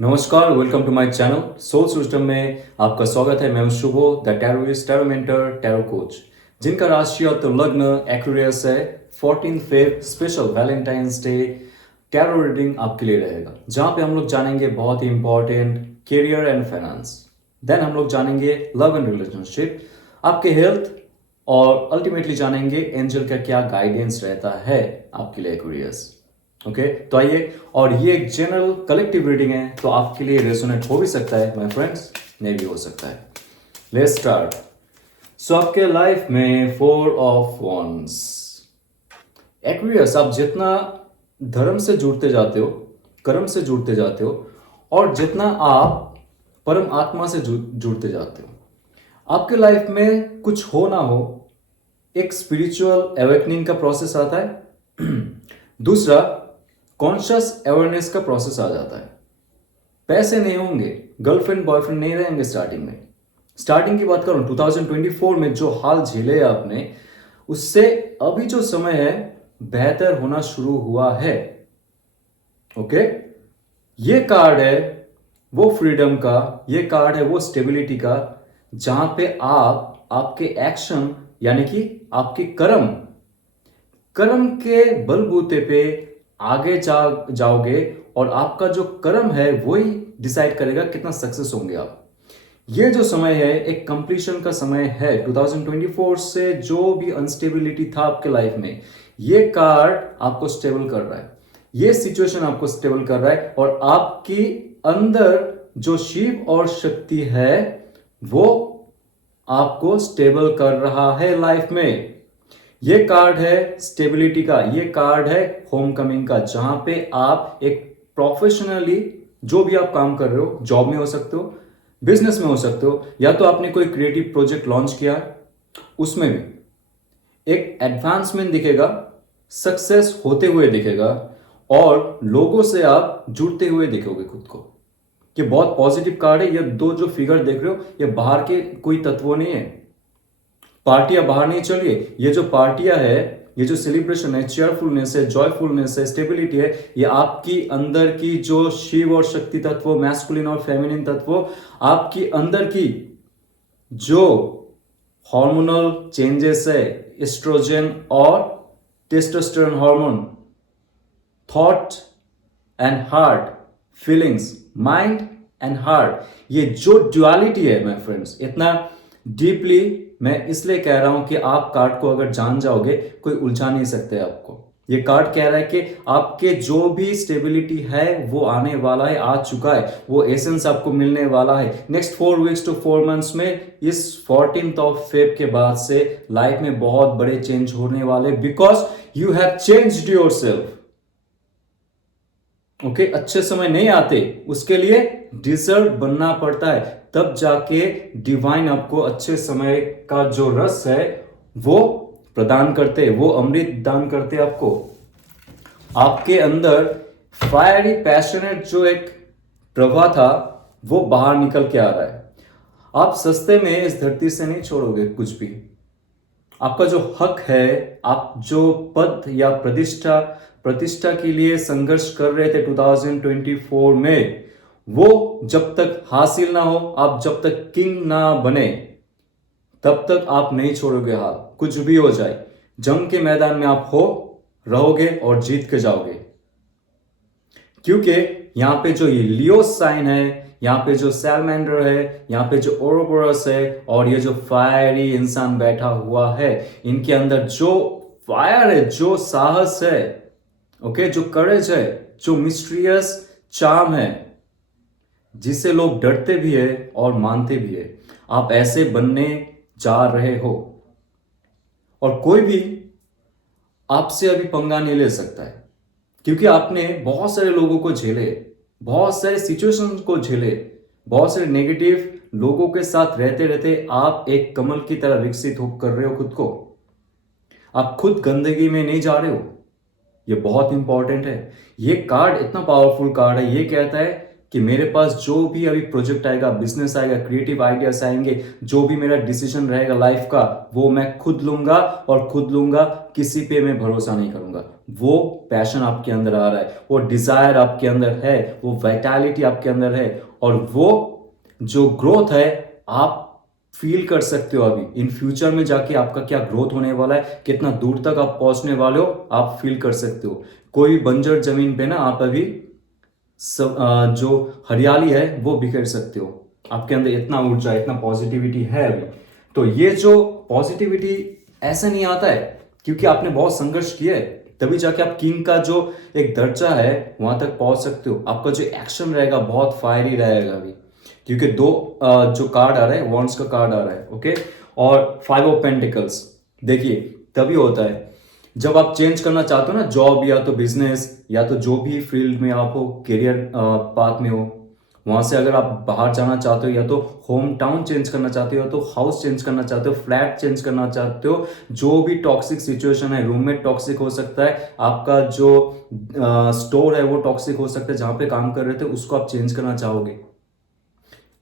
नमस्कार, welcome to my channel soul system में आपका स्वागत है। मैं हूं Shubho, the tarotist, tarot mentor, tarot coach, जिनका राशि और तो लग्न एक्वेरियस है। 14 Feb special Valentine's Day tarot reading आपके लिए रहेगा, जहां पे हम लोग जानेंगे बहुत ही important career and finance. Then हम लोग जानेंगे लव एंड रिलेशनशिप, आपके हेल्थ, और अल्टीमेटली जानेंगे एंजल का क्या गाइडेंस रहता है आपके लिए एक्वेरियस। ओके, तो आइए। और ये एक जनरल कलेक्टिव रीडिंग है, तो आपके लिए रेजोनेट हो भी सकता है माय फ्रेंड्स, नहीं भी हो सकता है। Let's start. सो आपके लाइफ में 4 ऑफ वंस। एक्वेरियस, आप जितना धर्म से जुड़ते जाते हो, कर्म से जुड़ते जाते हो, और जितना आप परम आत्मा से जुड़ते जाते हो, आपके लाइफ में कुछ हो ना हो, एक स्पिरिचुअल अवेकनिंग का प्रोसेस आता है। दूसरा, कॉन्शियस अवेयरनेस का प्रोसेस आ जाता है। पैसे नहीं होंगे, गर्लफ्रेंड बॉयफ्रेंड नहीं रहेंगे स्टार्टिंग में। स्टार्टिंग की बात करूं, 2024 में जो हाल झेले आपने, उससे अभी जो समय है बेहतर होना शुरू हुआ है। ओके, ये कार्ड है वो फ्रीडम का, ये कार्ड है वो स्टेबिलिटी का, जहां पे आप आपके एक्शन यानी कि आपके कर्म कर्म के बलबूते पे आगे जाओगे, और आपका जो कर्म है वही डिसाइड करेगा कितना सक्सेस होंगे आप। ये जो समय है एक कंप्लीशन का समय है। 2024 से जो भी अनस्टेबिलिटी था आपके लाइफ में, ये कार्ड आपको स्टेबल कर रहा है, ये सिचुएशन आपको स्टेबल कर रहा है, और आपकी अंदर जो शिव और शक्ति है वो आपको स्टेबल कर रहा है लाइफ में। ये कार्ड है स्टेबिलिटी का, ये कार्ड है होम कमिंग का, जहां पे आप एक प्रोफेशनली जो भी आप काम कर रहे हो, जॉब में हो सकते हो, बिजनेस में हो सकते हो, या तो आपने कोई क्रिएटिव प्रोजेक्ट लॉन्च किया, उसमें भी एक एडवांसमेंट दिखेगा, सक्सेस होते हुए दिखेगा, और लोगों से आप जुड़ते हुए दिखोगे खुद को। ये बहुत पॉजिटिव कार्ड है। ये दो जो फिगर देख रहे हो, ये बाहर के कोई तत्व नहीं है, पार्टियां बाहर नहीं चलिए। ये जो पार्टियां है, ये जो सेलिब्रेशन है, चेयरफुलनेस है, जॉयफुलनेस है, स्टेबिलिटी है, ये आपकी अंदर की जो शिव और शक्ति तत्व, मैस्कुलिन और फेमिनिन तत्व, आपकी अंदर की जो हार्मोनल चेंजेस है, एस्ट्रोजन और testosterone hormone, thought and heart, feelings, mind and heart, ये जो ड्युअलिटी है माय फ्रेंड्स, इतना डीपली मैं इसलिए कह रहा हूं कि आप कार्ड को अगर जान जाओगे, कोई उलझा नहीं सकते आपको। ये कार्ड कह रहा है कि आपके जो भी स्टेबिलिटी है वो आने वाला है, आ चुका है, वो एसेंस आपको मिलने वाला है नेक्स्ट 4 वीक्स टू 4 मंथ्स में। इस 14th ऑफ फेब के बाद से लाइफ में बहुत बड़े चेंज होने वाले, because you have changed yourself. Okay, अच्छे समय नहीं आते, उसके लिए डिजर्व बनना पड़ता है, तब जाके डिवाइन आपको अच्छे समय का जो रस है वो प्रदान करते, वो अमृत दान करते आपको। आपके अंदर फायरी पैशनेट जो एक प्रवाह था वो बाहर निकल के आ रहा है। आप सस्ते में इस धरती से नहीं छोड़ोगे कुछ भी। आपका जो हक है, आप जो पद या प्रतिष्ठा प्रतिष्ठा के लिए संघर्ष कर रहे थे 2024 में, वो जब तक हासिल ना हो, आप जब तक किंग ना बने, तब तक आप नहीं छोड़ोगे हाथ, कुछ भी हो जाए। जंग के मैदान में आप हो, रहोगे और जीत के जाओगे, क्योंकि यहां पे जो ये लियो साइन है, यहाँ पे जो सैलमेंडर है, यहाँ पे जो ओरोबोरस है, और ये जो फायरी इंसान बैठा हुआ है, इनके अंदर जो फायर है, जो साहस है, ओके, जो करेज है, जो मिस्ट्रियस चार्म है, जिसे लोग डरते भी है और मानते भी है, आप ऐसे बनने जा रहे हो। और कोई भी आपसे अभी पंगा नहीं ले सकता है, क्योंकि आपने बहुत सारे लोगों को झेले, बहुत सारे सिचुएशंस को झेले, बहुत सारे नेगेटिव लोगों के साथ रहते रहते आप एक कमल की तरह विकसित हो कर रहे हो खुद को। आप खुद गंदगी में नहीं जा रहे हो, ये बहुत इंपॉर्टेंट है। ये कार्ड इतना पावरफुल कार्ड है, ये कहता है कि मेरे पास जो भी अभी प्रोजेक्ट आएगा, बिजनेस आएगा, क्रिएटिव आइडियाज आएंगे, जो भी मेरा डिसीजन रहेगा लाइफ का, वो मैं खुद लूंगा, और खुद लूंगा, किसी पे मैं भरोसा नहीं करूंगा। वो पैशन आपके अंदर आ रहा है, वो डिजायर आपके अंदर है, वो वाइटैलिटी आपके अंदर है, और वो जो ग्रोथ है आप फील कर सकते हो। अभी इन फ्यूचर में जाके आपका क्या ग्रोथ होने वाला है, कितना दूर तक आप पहुंचने वाले हो, आप फील कर सकते हो। कोई बंजर जमीन पे ना आप अभी जो हरियाली है वो बिखेर सकते हो। आपके अंदर इतना ऊर्जा, इतना पॉजिटिविटी है अभी। तो ये जो पॉजिटिविटी ऐसा नहीं आता है क्योंकि आपने बहुत संघर्ष किया है, तभी जाके आप किंग का जो एक दर्जा है वहां तक पहुंच सकते हो। आपका जो एक्शन रहेगा बहुत फायरी रहेगा अभी, क्योंकि दो जो कार्ड आ रहा है, वॉन्ड्स का कार्ड आ रहा है, ओके, और 5 ऑफ पेंटिकल्स। देखिए तभी होता है जब आप चेंज करना चाहते हो ना, जॉब या तो बिजनेस या तो जो भी फील्ड में आप हो, करियर पाथ में हो, वहां से अगर आप बाहर जाना चाहते हो, या तो होम टाउन चेंज करना चाहते हो, या तो हाउस चेंज करना चाहते हो, फ्लैट चेंज करना चाहते हो, जो भी टॉक्सिक सिचुएशन है, रूममेट टॉक्सिक हो सकता है, आपका जो स्टोर है वो टॉक्सिक हो सकता है, जहां पे काम कर रहे थे उसको आप चेंज करना चाहोगे।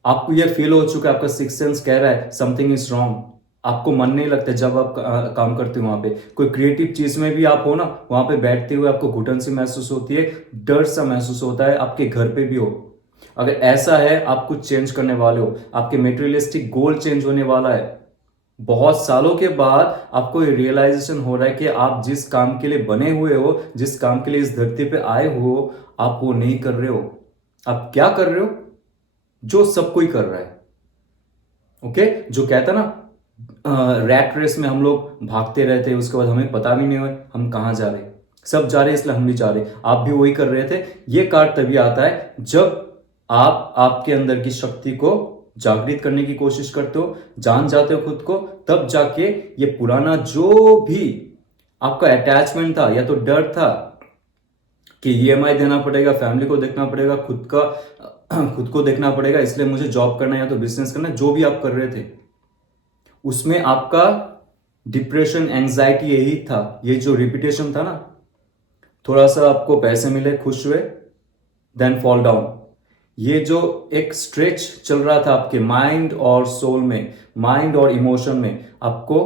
आपको ये फील हो चुका है, आपका सिक्स सेंस कह रहा है समथिंग इज रॉन्ग, आपको मन नहीं लगता जब आप काम करते हो वहां पे। कोई क्रिएटिव चीज में भी आप हो ना, वहां पे बैठते हुए आपको घुटन सी महसूस होती है, डर सा महसूस होता है, आपके घर पे भी हो। अगर ऐसा है, आप कुछ चेंज करने वाले हो, आपके मेटेरियलिस्टिक गोल चेंज होने वाला है। बहुत सालों के बाद आपको ये रियलाइजेशन हो रहा है कि आप जिस काम के लिए बने हुए हो, जिस काम के लिए इस धरती पे आए हो, आप वो नहीं कर रहे हो। आप क्या कर रहे हो? जो सब कोई कर रहा है, ओके। जो कहता ना, रैट रेस में हम लोग भागते रहते हैं, उसके बाद हमें पता भी नहीं हो हम कहाँ जा रहे हैं। सब जा रहे हैं इसलिए हम भी जा रहे हैं, आप भी वही कर रहे थे। ये कार्ड तभी आता है जब आप आपके अंदर की शक्ति को जागृत करने की कोशिश करते हो, जान जाते हो खुद को, तब जाके ये पुराना जो भी आपका अटैचमेंट था या तो डर था कि ईएमआई देना पड़ेगा, फैमिली को देखना पड़ेगा, खुद को देखना पड़ेगा, इसलिए मुझे जॉब करना है या तो बिजनेस करना है, जो भी आप कर रहे थे उसमें आपका डिप्रेशन, एंजाइटी यही था। ये जो रिपीटेशन था ना, थोड़ा सा आपको पैसे मिले, खुश हुए, देन फॉल डाउन। ये जो एक स्ट्रेच चल रहा था आपके माइंड और सोल में, माइंड और इमोशन में, आपको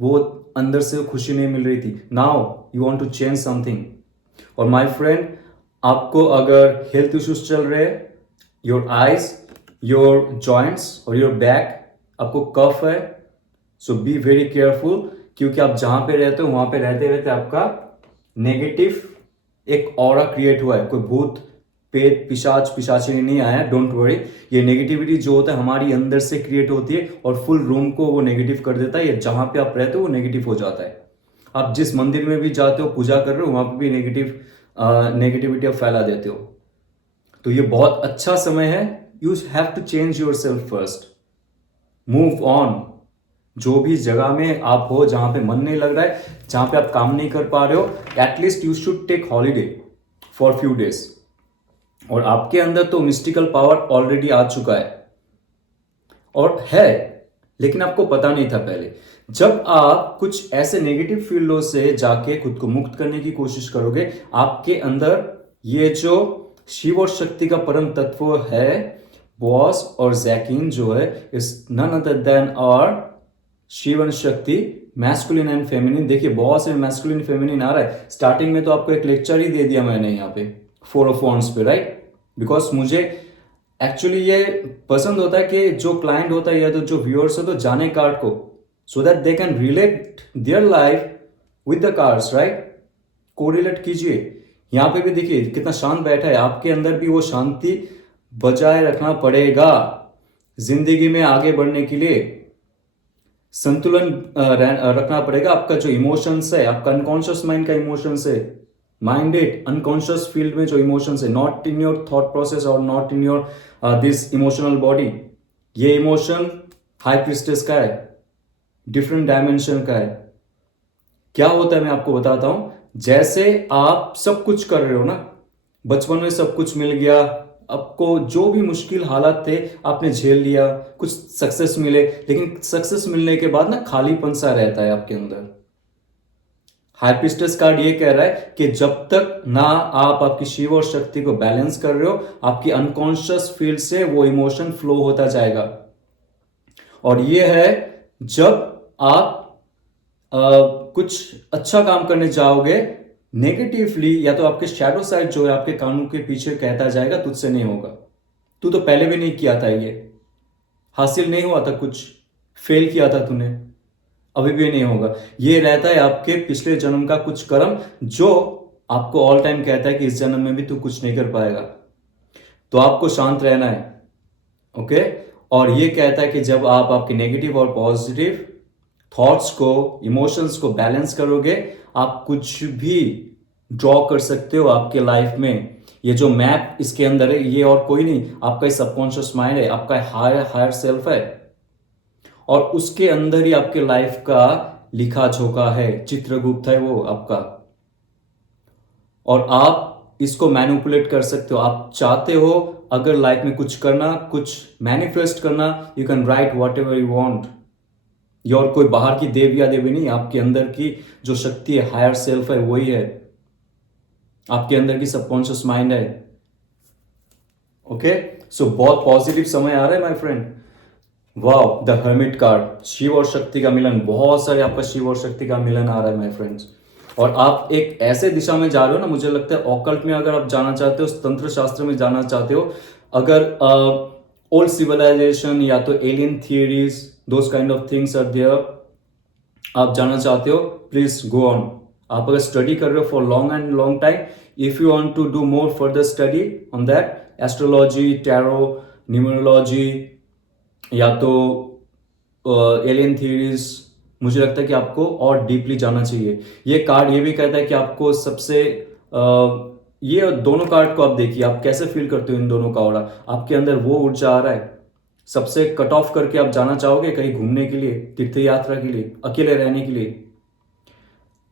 वो अंदर से खुशी नहीं मिल रही थी। Now you want to change something. और माय फ्रेंड, आपको अगर हेल्थ इश्यूज चल रहे हैं, योर आइज, योर जॉइंट्स और योर बैक, आपको कफ है, सो बी वेरी केयरफुल, क्योंकि आप जहां पे रहते हो वहां पे रहते रहते आपका नेगेटिव एक ऑरा क्रिएट हुआ है। कोई भूत पेट पिशाच पिशाची नहीं आया, डोंट वरी। ये नेगेटिविटी जो होता है हमारी अंदर से क्रिएट होती है और फुल रूम को वो नेगेटिव कर देता है। ये जहां पे आप रहते हो वो नेगेटिव हो जाता है। आप जिस मंदिर में भी जाते हो, पूजा कर रहे हो, वहां पे भी नेगेटिविटी आप फैला देते हो। तो ये बहुत अच्छा समय है। You have to change yourself first, move on. जो भी जगह में आप हो, जहां पे मन नहीं लग रहा है, जहां पे आप काम नहीं कर पा रहे हो, at least you should take holiday for few days. और आपके अंदर तो मिस्टिकल पावर ऑलरेडी आ चुका है और है, लेकिन आपको पता नहीं था पहले। जब आप कुछ ऐसे नेगेटिव फील्डों से जाके खुद को मुक्त करने की कोशिश करोगे, आपके अंदर ये जो शिव और शक्ति का परम तत्व है, बॉस और जैकिन जो है, इज नन अदर देन और शिव एंड शक्ति, मैस्कुलिन एंड फेमिनिन। देखिए बॉस में मैस्कुलिन फेमिनिन आ रहा है। स्टार्टिंग में तो आपको एक लेक्चर ही दे दिया मैंने यहाँ पे 4 ऑफ वॉन्ड्स पे, राइट। बिकॉज मुझे एक्चुअली ये पसंद होता है कि जो क्लाइंट होता है या तो जो व्यूअर्स हो तो जाने कार्ड को, so that they can relate their life with the cards, right. Correlate कीजिए। यहाँ पे भी देखिए कितना शांत बैठा है, आपके अंदर भी वो शांति बजाय रखना पड़ेगा। जिंदगी में आगे बढ़ने के लिए संतुलन रखना पड़ेगा। आपका जो इमोशंस है, आपका अनकॉन्शियस माइंड का इमोशंस है, माइंडेड अनकॉन्शियस फील्ड में जो इमोशंस है, not in your thought process और not in your this emotional body. ये इमोशन हाई प्रिस्टेस का है, डिफरेंट डायमेंशन का है। क्या होता है मैं आपको बताता हूं। जैसे आप सब कुछ कर रहे हो ना, बचपन में सब कुछ मिल गया आपको, जो भी मुश्किल हालात थे आपने झेल लिया, कुछ सक्सेस मिले, लेकिन सक्सेस मिलने के बाद ना खालीपन सा रहता है आपके अंदर। हाई प्रिस्टेस कार्ड ये कह रहा है कि जब तक ना आप आपकी शिव और शक्ति को बैलेंस कर रहे हो, आपकी अनकॉन्शियस फील्ड से वो इमोशन फ्लो होता जाएगा। और ये है जब आप कुछ अच्छा काम करने जाओगे नेगेटिवली या तो आपके शैडो साइड जो है आपके कानों के पीछे कहता जाएगा तुझसे नहीं होगा, तू तो पहले भी नहीं किया था, ये हासिल नहीं हुआ था, कुछ फेल किया था तूने, अभी भी नहीं होगा। ये रहता है आपके पिछले जन्म का कुछ कर्म जो आपको ऑल टाइम कहता है कि इस जन्म में भी तू कुछ नहीं कर पाएगा। तो आपको शांत रहना है, ओके। और ये कहता है कि जब आप आपके नेगेटिव और पॉजिटिव थॉट्स को, इमोशंस को बैलेंस करोगे, आप कुछ भी ड्रॉ कर सकते हो आपके लाइफ में। ये जो मैप इसके अंदर है, ये और कोई नहीं, आपका सबकॉन्शियस माइंड है, आपका हायर सेल्फ है, और उसके अंदर ही आपके लाइफ का लिखा झोंका है, चित्रगुप्त है वो आपका। और आप इसको मैनिपुलेट कर सकते हो। आप चाहते हो अगर लाइफ में कुछ करना, कुछ मैनिफेस्ट करना, you can write what ever you want. ये और कोई बाहर की देव या देवी नहीं, आपके अंदर की जो शक्ति है, हायर सेल्फ है, वही है, आपके अंदर की सबकॉन्शियस माइंड है। ओके, सो बहुत पॉजिटिव समय आ रहा है my friend. Wow, the hermit card, Shiv और शक्ति का मिलन, बहुत सारे आपका शिव और शक्ति का मिलन आ रहा है माय फ्रेंड्स। और आप एक ऐसे दिशा में जा रहे हो ना, मुझे लगता है ऑकल्ट में अगर आप जाना चाहते हो, तंत्र शास्त्र में जाना चाहते हो, अगर ओल्ड सिविलाइजेशन या तो alien theories, those kind of things are there, आप जाना चाहते हो, प्लीज गो ऑन। आप अगर स्टडी कर रहे हो for long time, if you want to do more further study on that, astrology, tarot, numerology या तो एलियन थियरीज, मुझे लगता है कि आपको और डीपली जाना चाहिए। ये कार्ड ये भी कहता है कि आपको सबसे ये दोनों कार्ड को आप देखिए, आप कैसे फील करते हो इन दोनों का ऑरा, आपके अंदर वो ऊर्जा आ रहा है, सबसे कट ऑफ करके आप जाना चाहोगे कहीं घूमने के लिए, तीर्थ यात्रा के लिए, अकेले रहने के लिए।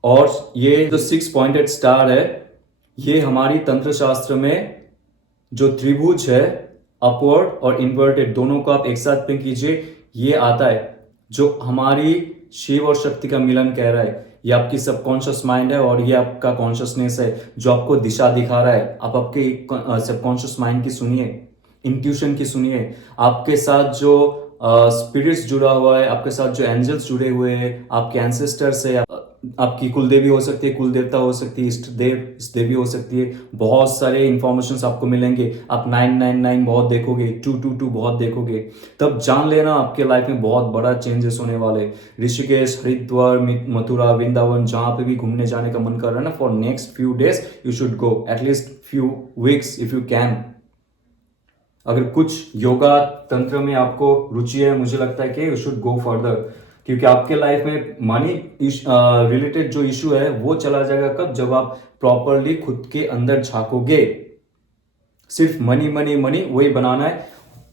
और ये जो 6 पॉइंटेड स्टार है, ये हमारी तंत्र शास्त्र में जो त्रिभुज है, अपवर्ड और इन्वर्टेड, दोनों को आप एक साथ पिंक कीजिए, ये आता है जो हमारी शिव और शक्ति का मिलन कह रहा है। ये आपकी सबकॉन्शियस माइंड है और ये आपका कॉन्शियसनेस है जो आपको दिशा दिखा रहा है। आप आपके सबकॉन्शियस माइंड की सुनिए, इंट्यूशन की सुनिए, आपके साथ जो स्पिरिट्स जुड़ा हुआ है, आपके साथ जो एंजल्स जुड़े हुए हैं, आपके एंसेस्टर्स है, आपकी कुलदेवी हो सकती है, कुल देवता हो सकती है, इष्ट देवी हो सकती है, बहुत सारे इंफॉर्मेशन आपको मिलेंगे। आप 999 बहुत देखोगे, 222 बहुत देखोगे, तब जान लेना आपके लाइफ में बहुत बड़ा चेंजेस होने वाले। ऋषिकेश, हरिद्वार, मथुरा, वृंदावन, जहां पे भी घूमने जाने का मन कर रहा है ना, for next few days you should go, at least few weeks if you can. अगर कुछ योगा तंत्र में आपको रुचि है, मुझे लगता है कि यू शुड गो फर्दर, क्योंकि आपके लाइफ में मनी रिलेटेड जो इशू है वो चला जाएगा कब, जब आप प्रॉपरली खुद के अंदर झांकोगे। सिर्फ मनी मनी मनी वही बनाना है,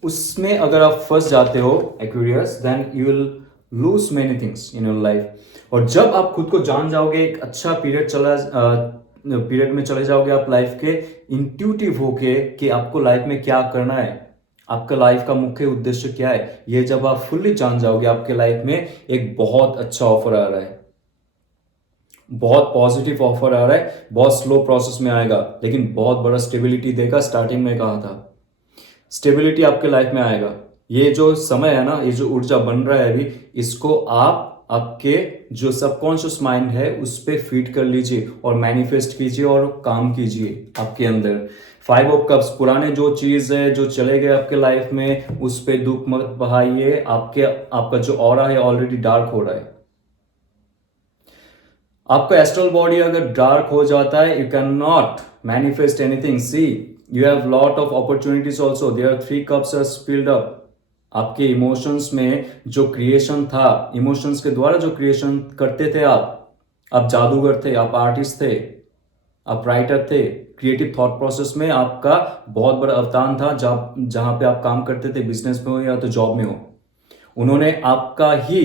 उसमें अगर आप फंस जाते हो Aquarius, then you will lose many things in your life. और जब आप खुद को जान जाओगे, एक अच्छा पीरियड में चले जाओगे आप लाइफ के, इंट्यूटिव होके कि आपको लाइफ में क्या करना है, आपका लाइफ का मुख्य उद्देश्य क्या है, ये जब आप फुल्ली जान जाओगे, आपके लाइफ में एक बहुत अच्छा ऑफर आ रहा है, बहुत पॉजिटिव ऑफर आ रहा है, बहुत स्लो प्रोसेस में आएगा लेकिन बहुत बड़ा स्टेबिलिटी देगा। स्टार्टिंग में कहा था स्टेबिलिटी आपके लाइफ में आएगा। ये जो समय है ना, ये जो ऊर्जा बन रहा है अभी, इसको आप आपके जो सबकॉन्शियस माइंड है उस पर फीड कर लीजिए और मैनिफेस्ट कीजिए और काम कीजिए आपके अंदर। 5 ऑफ कप्स, पुराने जो चीज है जो चले गए आपके लाइफ में, उस पर दुख मत बहाइए। आपका जो ऑरा है ऑलरेडी डार्क हो रहा है। आपका एस्ट्रल बॉडी अगर डार्क हो जाता है, you can not manifest anything. See, you have lot of opportunities also, there 3 cups are spilled up. आपके इमोशंस में जो क्रिएशन था, इमोशंस के द्वारा जो क्रिएशन करते थे आप जादूगर थे, आप आर्टिस्ट थे, आप राइटर थे, क्रिएटिव थॉट प्रोसेस में आपका बहुत बड़ा अवदान था। जहां पे आप काम करते थे, बिजनेस में हो या तो जॉब में हो, उन्होंने आपका ही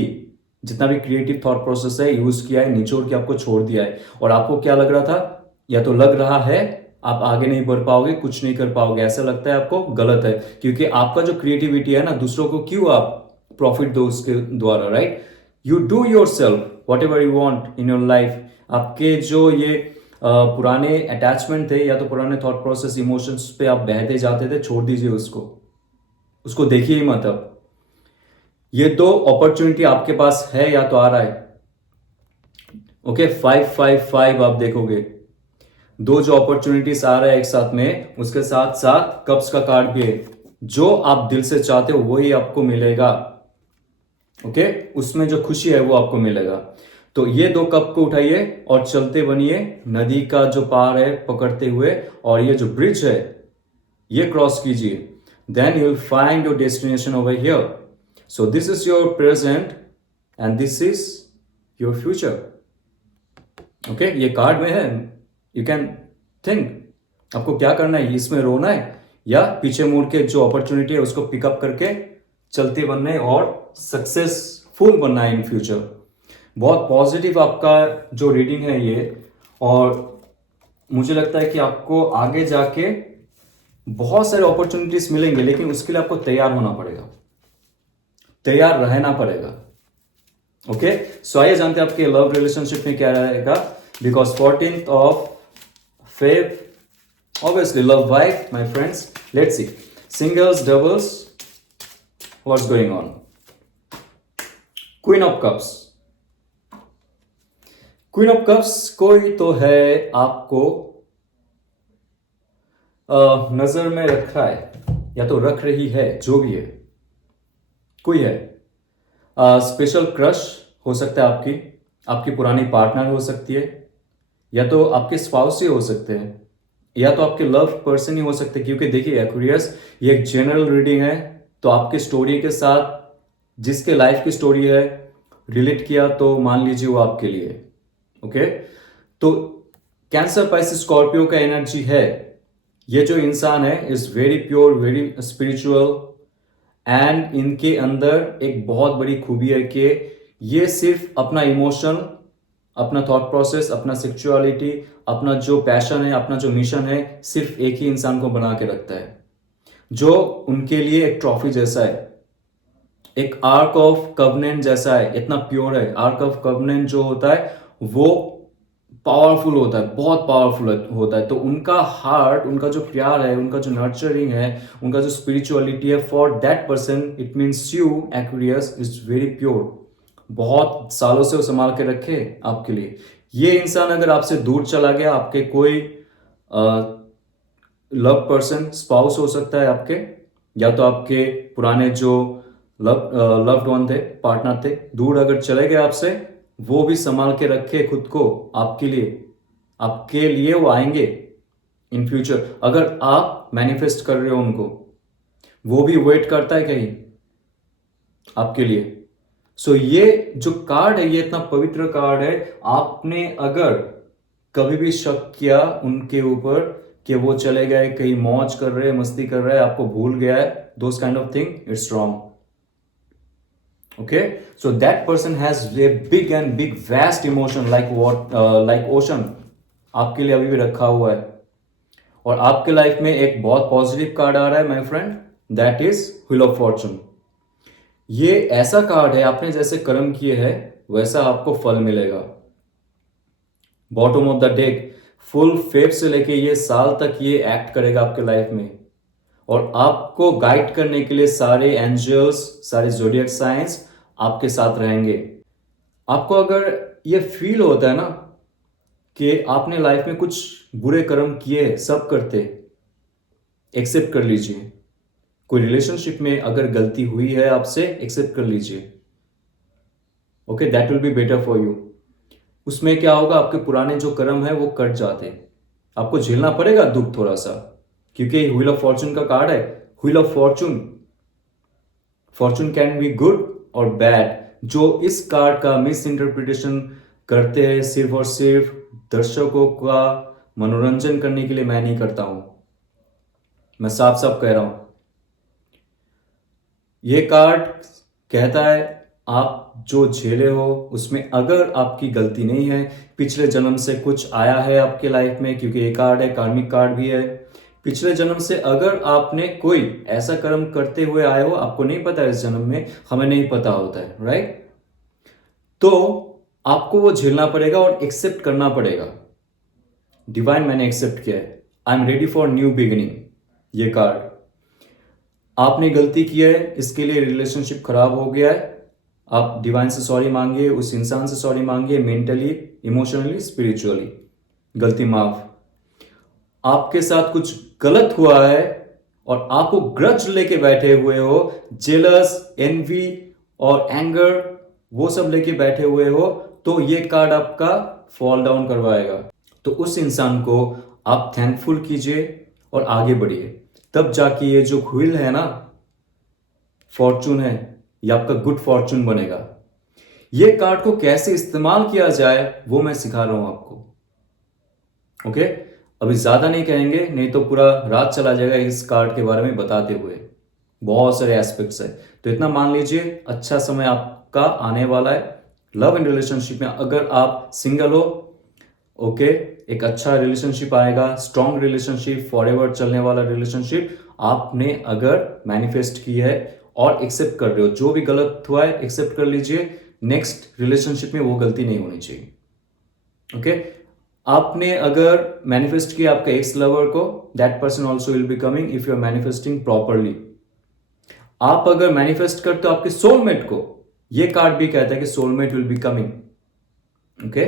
जितना भी क्रिएटिव थॉट प्रोसेस है यूज किया है, निचोड़ के आपको छोड़ दिया है। और आपको क्या लग रहा था, या तो लग रहा है आप आगे नहीं बढ़ पाओगे, कुछ नहीं कर पाओगे, ऐसा लगता है आपको, गलत है। क्योंकि आपका जो क्रिएटिविटी है ना, दूसरों को क्यों आप प्रॉफिट दो उसके द्वारा, right? You do your self what ever you want in your life. आपके जो ये पुराने अटैचमेंट थे या तो पुराने थॉट प्रोसेस, इमोशंस पे आप बहते जाते थे, छोड़ दीजिए उसको देखिए ही मत। अब ये 2 अपॉर्चुनिटी आपके पास है या तो आ रहा है। ओके, 555 आप देखोगे, दो जो अपॉर्चुनिटीज आ रहा है एक साथ में, उसके साथ साथ कप्स का कार्ड भी है। जो आप दिल से चाहते हो वही आपको मिलेगा। ओके, उसमें जो खुशी है वो आपको मिलेगा। तो ये दो कप को उठाइए और चलते बनिए नदी का जो पार है पकड़ते हुए, और ये जो ब्रिज है ये क्रॉस कीजिए। Then you will find your destination over here. So this is your present and this is your future. Okay, ये कार्ड में है। यू कैन थिंक आपको क्या करना है, इसमें रोना है या पीछे मुड़ के जो अपॉर्चुनिटी है उसको पिकअप करके चलते बनना है और सक्सेसफुल बनना है इन फ्यूचर। बहुत पॉजिटिव आपका जो रीडिंग है ये, और मुझे लगता है कि आपको आगे जाके बहुत सारे अपॉर्चुनिटीज मिलेंगे, लेकिन उसके लिए आपको तैयार होना पड़ेगा, तैयार रहना पड़ेगा। ओके, सो आइए जानते हैं आपके लव रिलेशनशिप में क्या रहेगा। Because 14th of Feb, obviously love vibe, my friends. Let's see. Singles, doubles, what's going on? Queen of Cups. Queen of Cups कोई तो है आपको नजर में रख रहा है या तो रख रही है, जो भी है, कोई है। स्पेशल क्रश हो सकता है आपकी, आपकी पुरानी पार्टनर हो सकती है, या तो आपके स्पाउस ही हो सकते हैं, या तो आपके लव पर्सन ही हो सकते हैं। क्योंकि देखिए एक्वेरियस, ये एक जनरल रीडिंग है, तो आपके स्टोरी के साथ जिसके लाइफ की स्टोरी है रिलेट किया तो मान लीजिए वो आपके लिए। ओके, तो कैंसर, पाइसेस, स्कॉर्पियो का एनर्जी है। ये जो इंसान है is very pure, very spiritual, and इनके अंदर एक बहुत बड़ी खूबी है कि ये सिर्फ अपना इमोशन, अपना थॉट प्रोसेस, अपना सेक्सुअलिटी, अपना जो पैशन है, अपना जो मिशन है, सिर्फ एक ही इंसान को बना के रखता है, जो उनके लिए एक ट्रॉफी जैसा है, एक आर्क ऑफ कवनेंट जैसा है। इतना प्योर है। आर्क ऑफ कवनेंट जो होता है वो पावरफुल होता है, बहुत पावरफुल होता है। तो उनका हार्ट, उनका जो प्यार है, उनका जो नर्चरिंग है, उनका जो स्पिरिचुअलिटी है, for that person it means you Aquarius is very pure. बहुत सालों से वो संभाल के रखे आपके लिए। ये इंसान अगर आपसे दूर चला गया, आपके कोई लव पर्सन, स्पाउस हो सकता है आपके, या तो आपके पुराने जो लव्ड वन थे, पार्टनर थे, दूर अगर चले गए आपसे, वो भी संभाल के रखे खुद को आपके लिए। आपके लिए वो आएंगे इन फ्यूचर। अगर आप मैनिफेस्ट कर रहे हो उनको, वो भी वेट करता है कहीं आपके लिए। सो ये जो कार्ड है, ये इतना पवित्र कार्ड है। आपने अगर कभी भी शक किया उनके ऊपर कि वो चले गए, कहीं मौज कर रहे हैं, मस्ती कर रहे हैं, आपको भूल गया है, those kind of thing, it's wrong. Okay, so that person has a big and big vast emotion like ocean आपके लिए अभी भी रखा हुआ है। और आपके लाइफ में एक बहुत पॉजिटिव कार्ड आ रहा है my friend, that is wheel of Fortune. ये ऐसा कार्ड है, आपने जैसे कर्म किए हैं वैसा आपको फल मिलेगा। Bottom of the deck, full Feb से लेके ये साल तक ये एक्ट करेगा आपके लाइफ में, और आपको गाइड करने के लिए सारे एंजल्स, सारे ज़ोडिएक साइंस आपके साथ रहेंगे। आपको अगर ये फील होता है ना कि आपने लाइफ में कुछ बुरे कर्म किए, सब करते, एक्सेप्ट कर लीजिए। कोई रिलेशनशिप में अगर गलती हुई है आपसे, एक्सेप्ट कर लीजिए। Okay, that will be better for you. उसमें क्या होगा, आपके पुराने जो कर्म है वो कट जाते। आपको झेलना पड़ेगा दुख थोड़ा सा, क्योंकि व्हील ऑफ फॉर्चून का कार्ड है। Wheel of Fortune, Fortune can be good और बैड। जो इस कार्ड का मिस इंटरप्रिटेशन करते हैं, सिर्फ और सिर्फ दर्शकों का मनोरंजन करने के लिए, मैं नहीं करता हूं। मैं साफ साफ कह रहा हूं, ये कार्ड कहता है आप जो झेले हो उसमें अगर आपकी गलती नहीं है, पिछले जन्म से कुछ आया है आपके लाइफ में, क्योंकि ये कार्ड है, कार्मिक कार्ड भी है। पिछले जन्म से अगर आपने कोई ऐसा कर्म करते हुए आए हो, आपको नहीं पता इस जन्म में, हमें नहीं पता होता है, राइट? तो आपको वो झेलना पड़ेगा और एक्सेप्ट करना पड़ेगा। डिवाइन, मैंने एक्सेप्ट किया है, I am ready for new beginning. ये कार्ड, आपने गलती की है, इसके लिए रिलेशनशिप खराब हो गया है, आप डिवाइन से सॉरी मांगिए, उस इंसान से सॉरी मांगिए, मेंटली, इमोशनली, स्पिरिचुअली, गलती माफ। आपके साथ कुछ गलत हुआ है और आप वो ग्रज लेके बैठे हुए हो, जेलस, एनवी और एंगर वो सब लेके बैठे हुए हो, तो ये कार्ड आपका फॉल डाउन करवाएगा। तो उस इंसान को आप थैंकफुल कीजिए और आगे बढ़िए, तब जाके ये जो व्हील है ना, फॉर्चून है, ये आपका गुड फॉर्चून बनेगा। ये कार्ड को कैसे इस्तेमाल किया जाए वो मैं सिखा रहा हूं आपको। ओके, अभी ज्यादा नहीं कहेंगे, नहीं तो पूरा रात चला जाएगा इस कार्ड के बारे में बताते हुए, बहुत सारे एस्पेक्ट्स है। तो इतना मान लीजिए, अच्छा समय आपका आने वाला है लव एंड रिलेशनशिप में। अगर आप सिंगल हो, ओके, एक अच्छा रिलेशनशिप आएगा, स्ट्रॉन्ग रिलेशनशिप, फॉरएवर चलने वाला रिलेशनशिप आपने अगर मैनिफेस्ट की है और एक्सेप्ट कर रहे हो। जो भी गलत हुआ है एक्सेप्ट कर लीजिए, नेक्स्ट रिलेशनशिप में वो गलती नहीं होनी चाहिए। ओके, आपने अगर मैनिफेस्ट किया आपका एक्स लवर को, that person also will be coming if you are manifesting properly. आप अगर मैनिफेस्ट करते हो आपके सोलमेट को, ये कार्ड भी कहता है कि soulmate will be coming. Okay,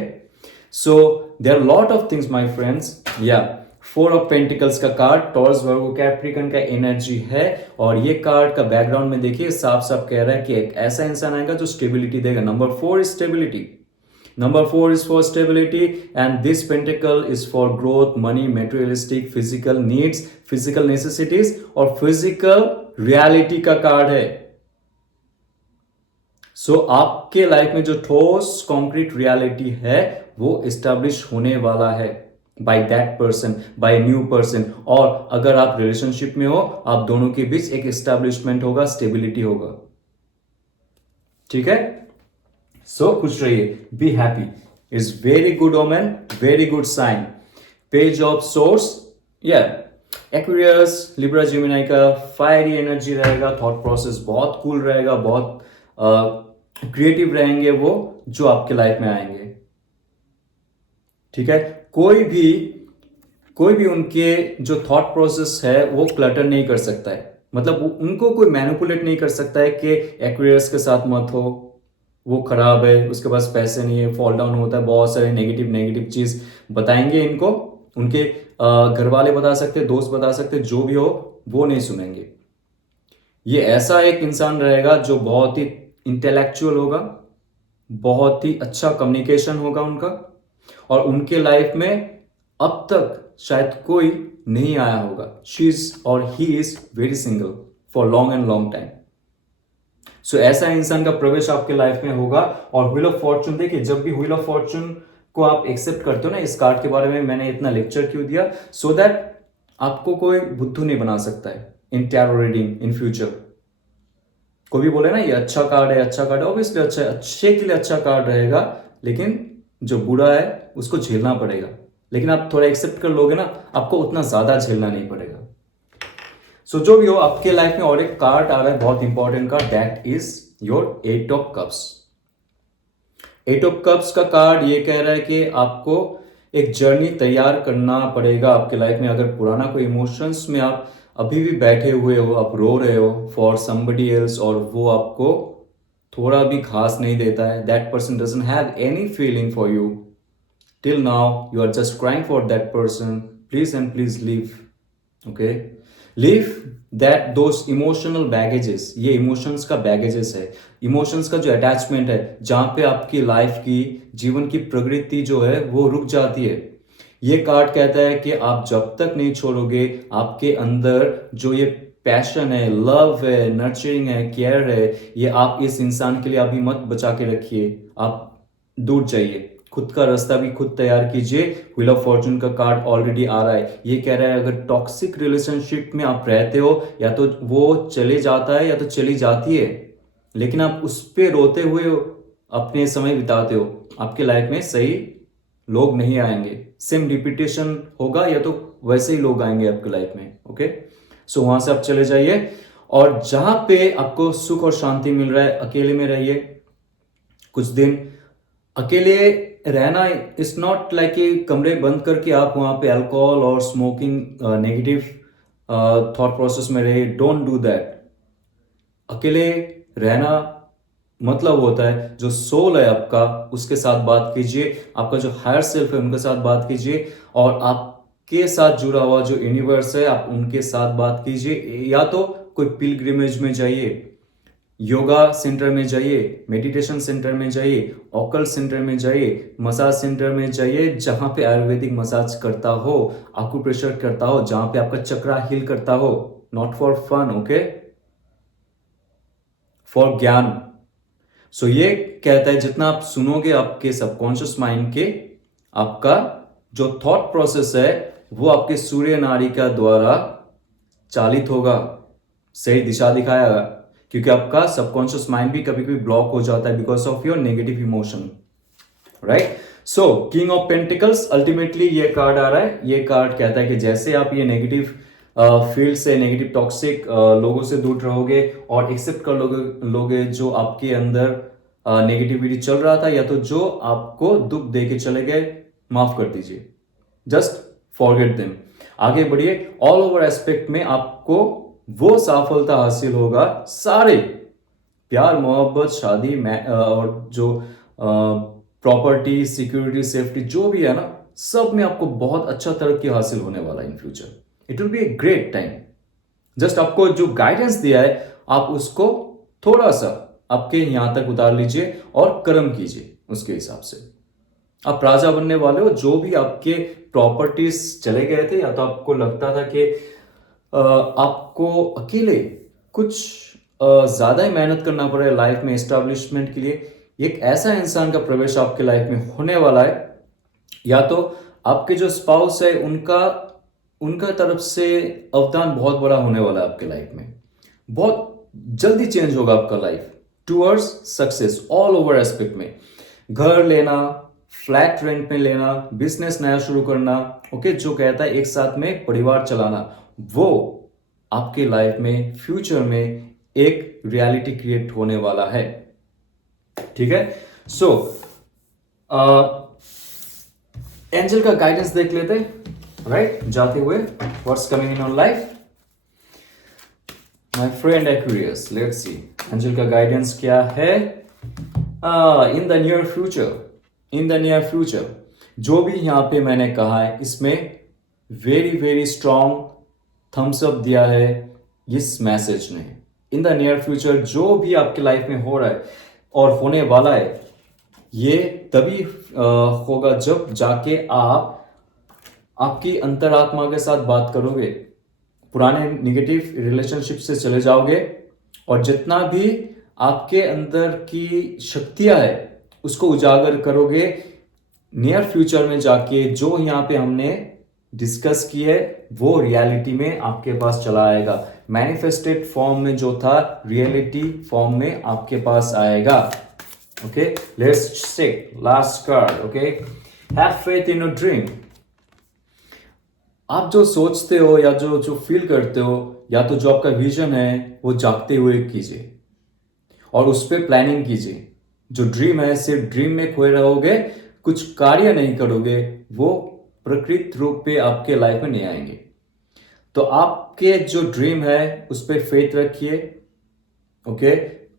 so there are lot of things my friends. या फोर ऑफ पेंटिकल्स का कार्ड टॉरस वर्गो कैप्रिकन का एनर्जी है, और ये कार्ड का बैकग्राउंड में देखिए साफ साफ कह रहा है कि एक ऐसा इंसान आएगा जो स्टेबिलिटी देगा। Number 4 is stability. Number 4 is for stability, and this pentacle is for growth, money, materialistic, physical needs, physical necessities और physical reality का कार्ड है। सो आपके लाइफ में जो ठोस कॉन्क्रीट रियलिटी है वो एस्टैब्लिश होने वाला है by that person, by new person. और अगर आप रिलेशनशिप में हो, आप दोनों के बीच एक एस्टैब्लिशमेंट होगा, स्टेबिलिटी होगा। ठीक है, सो खुश रहिए, be happy, is very good omen, very good sign. Page of swords, या एक्वेरियस, लिब्रा, जेमिनी का फायरी एनर्जी रहेगा, थॉट प्रोसेस बहुत कूल रहेगा, बहुत क्रिएटिव रहेंगे वो जो आपके लाइफ में आएंगे। ठीक है, कोई भी उनके जो थॉट प्रोसेस है वो क्लटर नहीं कर सकता है, मतलब उनको कोई मैनिपुलेट नहीं कर सकता है कि एक्वेरियस के साथ मत हो, वो खराब है, उसके पास पैसे नहीं है, फॉल डाउन होता है, बहुत सारे नेगेटिव चीज बताएंगे इनको। उनके घर वाले बता सकते, दोस्त बता सकते, जो भी हो वो नहीं सुनेंगे। ये ऐसा एक इंसान रहेगा जो बहुत ही इंटेलेक्चुअल होगा, बहुत ही अच्छा कम्युनिकेशन होगा उनका, और उनके लाइफ में अब तक शायद कोई नहीं आया होगा। शी इज और he is very single for long and long time. So ऐसा इंसान का प्रवेश आपके लाइफ में होगा। और व्हील ऑफ फॉर्चून देखिए, जब भी व्हील ऑफ फॉर्चून को आप एक्सेप्ट करते हो ना, इस कार्ड के बारे में मैंने इतना लेक्चर क्यों दिया, सो दैट आपको कोई बुद्धू नहीं बना सकता है इन टैरो रीडिंग इन फ्यूचर। कोई भी बोले ना ये अच्छा कार्ड है, अच्छा कार्ड है, ऑब्वियसली अच्छा है, अच्छे के लिए अच्छा कार्ड रहेगा, लेकिन जो बुरा है उसको झेलना पड़ेगा। लेकिन आप थोड़ा एक्सेप्ट कर लोगे ना, आपको उतना ज्यादा झेलना नहीं पड़ेगा। सो जो भी हो, आपके लाइफ में और एक कार्ड आ रहा है बहुत important card, that is your 8 of cups. 8 of cups का कार्ड ये कह रहा है कि आपको एक जर्नी तैयार करना पड़ेगा आपके लाइफ में। अगर पुराना कोई इमोशंस में आप अभी भी बैठे हुए हो, आप रो रहे हो फॉर समबडी एल्स, और वो आपको थोड़ा भी घास नहीं देता है, that person doesn't have any feeling for you till now, you are just crying for that person, please and please leave. Okay, leave that those emotional baggages. ये इमोशंस का बैगेजेस है, इमोशंस का जो अटैचमेंट है, जहां पे आपकी life की, जीवन की प्रगति जो है वो रुक जाती है। ये कार्ड कहता है कि आप जब तक नहीं छोड़ोगे, आपके अंदर जो ये पैशन है, लव है, नर्चरिंग है, केयर है, ये आप इस इंसान के लिए अभी मत बचा के रखिए, आप दूर जाइए, खुद का रास्ता भी खुद तैयार कीजिए। व्हील ऑफ फॉर्चून का कार्ड ऑलरेडी आ रहा है, ये कह रहा है अगर टॉक्सिक रिलेशनशिप में आप रहते हो, या तो वो चले जाता है या तो चली जाती है, लेकिन आप उस पर रोते हुए अपने समय बिताते हो, आपके लाइफ में सही लोग नहीं आएंगे, सेम रिपीटेशन होगा, या तो वैसे ही लोग आएंगे आपके लाइफ में। ओके, सो वहां से आप चले जाइए, और जहां पे आपको सुख और शांति मिल रहा है, अकेले में रहिए कुछ दिन। अकेले रहना इज नॉट लाइक कि कमरे बंद करके आप वहां पे अल्कोहल और स्मोकिंग नेगेटिव थॉट प्रोसेस में रहिए, डोंट डू दैट। अकेले रहना मतलब होता है जो सोल है आपका उसके साथ बात कीजिए, आपका जो हायर सेल्फ है उनके साथ बात कीजिए, और आप के साथ जुड़ा हुआ जो यूनिवर्स है, आप उनके साथ बात कीजिए। या तो कोई पिलग्रिमेज में जाइए, योगा सेंटर में जाइए, मेडिटेशन सेंटर में जाइए, ऑकल्ट सेंटर में जाइए, मसाज सेंटर में जाइए, जहां पे आयुर्वेदिक मसाज करता हो, आकुप्रेशर करता हो, जहां पे आपका चक्रा हील करता हो। Not for fun, okay, for ज्ञान। सो ये कहता है जितना आप सुनोगे आपके सबकॉन्शियस माइंड के, आपका जो थॉट प्रोसेस है वो आपके सूर्य नाड़ी का द्वारा चालित होगा, सही दिशा दिखाएगा। क्योंकि आपका सबकॉन्शियस माइंड भी कभी कभी ब्लॉक हो जाता है because of your negative emotion, right. So king of pentacles, ultimately ये कार्ड आ रहा है। ये कार्ड कहता है कि जैसे आप ये नेगेटिव फील्ड से, नेगेटिव टॉक्सिक लोगों से दूर रहोगे और एक्सेप्ट कर लोगे जो आपके अंदर नेगेटिविटी चल रहा था, या तो जो आपको दुख दे के चले गए, माफ कर दीजिए, जस्ट फॉरगेट देम, आगे बढ़िए। ऑल ओवर एस्पेक्ट में आपको वो सफलता हासिल होगा, सारे प्यार, मोहब्बत, शादी और जो प्रॉपर्टी, सिक्योरिटी, सेफ्टी जो भी है ना, सब में आपको बहुत अच्छा तरक्की हासिल होने वाला है in future. It will be a great time. Just आपको जो गाइडेंस दिया है, आप उसको थोड़ा सा आपके यहां तक उतार लीजिए और कर्म कीजिए उसके हिसाब से। आप राजा बनने वाले हो। जो भी आपके प्रॉपर्टीज चले गए थे, या तो आपको लगता था कि आपको अकेले कुछ ज्यादा ही मेहनत करना पड़ेगा लाइफ में एस्टेब्लिशमेंट के लिए, एक ऐसा इंसान का प्रवेश आपके लाइफ में होने वाला है। या तो आपके जो स्पाउस है उनका तरफ से अवदान बहुत बड़ा होने वाला है आपके लाइफ में। बहुत जल्दी चेंज होगा आपका life towards success all over aspect में। घर लेना, फ्लैट रेंट में लेना, बिजनेस नया शुरू करना, ओके, जो कहता है एक साथ में परिवार चलाना, वो आपके लाइफ में फ्यूचर में एक रियलिटी क्रिएट होने वाला है, ठीक है। सो एंजल का गाइडेंस देख लेते हैं, राइट, जाते हुए what's coming in your life my friend Aquarius. Let's see angel का गाइडेंस क्या है in the near future. In the near future जो भी यहां पे मैंने कहा है, इसमें very very strong thumbs up दिया है इस मैसेज ने। इन द नियर फ्यूचर जो भी आपके लाइफ में हो रहा है और होने वाला है, ये तभी होगा जब जाके आप आपकी अंतरात्मा के साथ बात करोगे, पुराने निगेटिव रिलेशनशिप से चले जाओगे और जितना भी आपके अंदर की शक्तियां है उसको उजागर करोगे। नियर फ्यूचर में जाके जो यहाँ पे हमने डिस्कस की है वो रियलिटी में आपके पास चला आएगा। मैनिफेस्टेड फॉर्म में जो था, रियलिटी फॉर्म में आपके पास आएगा। Okay, let's take last card. Okay, have faith in your dream. आप जो सोचते हो या जो फील करते हो, या तो जो आपका विजन है वो जागते हुए कीजिए और उस पर प्लानिंग कीजिए। जो ड्रीम है सिर्फ ड्रीम में खोए रहोगे, कुछ कार्य नहीं करोगे, वो प्रकृत रूप पे आपके लाइफ में नहीं आएंगे। तो आपके जो ड्रीम है उस पर फेथ रखिए। ओके,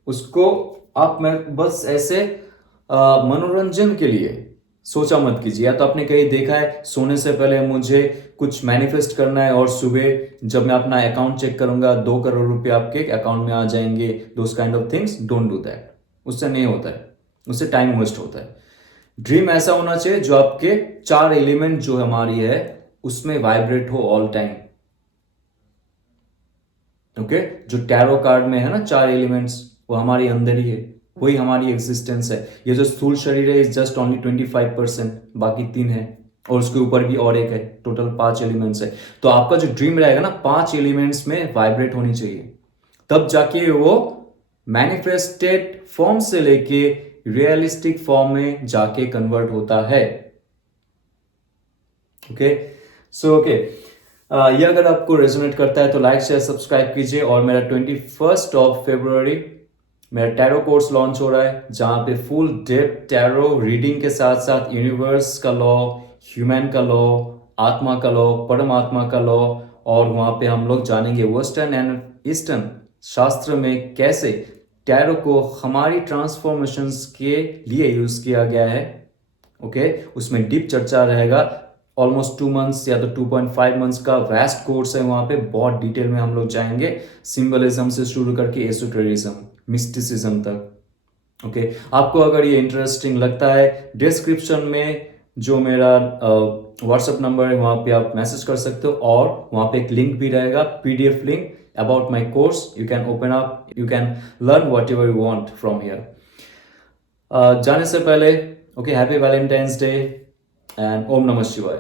उसको आप में बस ऐसे मनोरंजन के लिए सोचा मत कीजिए। या तो आपने कहीं देखा है सोने से पहले मुझे कुछ मैनिफेस्ट करना है और सुबह जब मैं अपना अकाउंट चेक करूंगा 2 करोड़ रुपए आपके अकाउंट में आ जाएंगे, those kind of things, don't do that. उससे नहीं होता है, उससे टाइम वेस्ट होता है। ड्रीम ऐसा होना चाहिए जो आपके 4 एलिमेंट जो हमारी है उसमें वाइब्रेट हो ऑल टाइम। ओके, जो टैरो कार्ड में है ना 4 एलिमेंट्स, वो हमारे अंदर ही है, वही हमारी एग्जिस्टेंस है। ये जो स्थूल शरीर है इज जस्ट ओनली 25%, बाकी 3 है और उसके ऊपर भी और एक है, टोटल 5 एलिमेंट्स है। तो आपका जो ड्रीम रहेगा ना 5 एलिमेंट्स में वाइब्रेट होनी चाहिए, तब जाके वो मैनिफेस्टेड फॉर्म से लेके रियलिस्टिक फॉर्म में जाके कन्वर्ट होता है। ओके, सो ओके, ये अगर आपको रेजोनेट करता है तो लाइक शेयर सब्सक्राइब कीजिए। और मेरा 21 फरवरी मेरा टैरो कोर्स लॉन्च हो रहा है, जहां पे फुल डेप्थ टैरो रीडिंग के साथ साथ यूनिवर्स का लॉ, ह्यूमन का लॉ, आत्मा का लॉ, परमात्मा का लॉ, और वहां पे हम लोग जानेंगे वेस्टर्न एंड ईस्टर्न शास्त्र में कैसे टैरो को हमारी ट्रांसफॉर्मेशंस के लिए यूज किया गया है। ओके, उसमें डीप चर्चा रहेगा ऑलमोस्ट 2 मंथ्स या तो 2.5 मंथ्स का वेस्ट कोर्स है। वहाँ पे बहुत डिटेल में हम लोग जाएंगे, सिंबलिज्म से शुरू करके एसोटेरिज्म, मिस्टिसिज्म तक। ओके, आपको अगर ये इंटरेस्टिंग लगता है, डिस्क्रिप्शन में जो मेरा व्हाट्सएप नंबर है वहाँ पे आप मैसेज कर सकते हो, और वहाँ पे एक लिंक भी रहेगा, PDF link about my course. You can open up, you can learn what ever you want from here. जाने से पहले okay, happy Valentine's Day and ओम नमः शिवाय।